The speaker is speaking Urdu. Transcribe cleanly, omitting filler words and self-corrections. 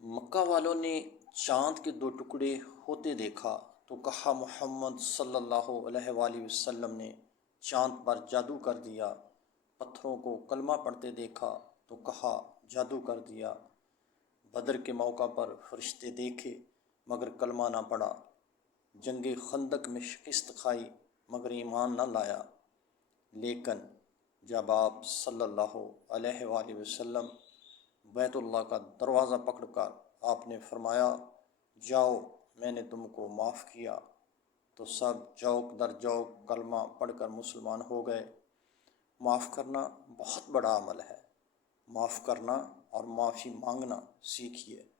مکہ والوں نے چاند کے دو ٹکڑے ہوتے دیکھا تو کہا محمد صلی اللہ علیہ وآلہ وسلم نے چاند پر جادو کر دیا۔ پتھروں کو کلمہ پڑھتے دیکھا تو کہا جادو کر دیا۔ بدر کے موقع پر فرشتے دیکھے مگر کلمہ نہ پڑھا۔ جنگ خندق میں شکست کھائی مگر ایمان نہ لایا۔ لیکن جب آپ صلی اللہ علیہ وآلہ وسلم بیت اللہ کا دروازہ پکڑ کر آپ نے فرمایا جاؤ میں نے تم کو معاف کیا، تو سب جوک در جوک کلمہ پڑھ کر مسلمان ہو گئے۔ معاف کرنا بہت بڑا عمل ہے۔ معاف کرنا اور معافی مانگنا سیکھیے۔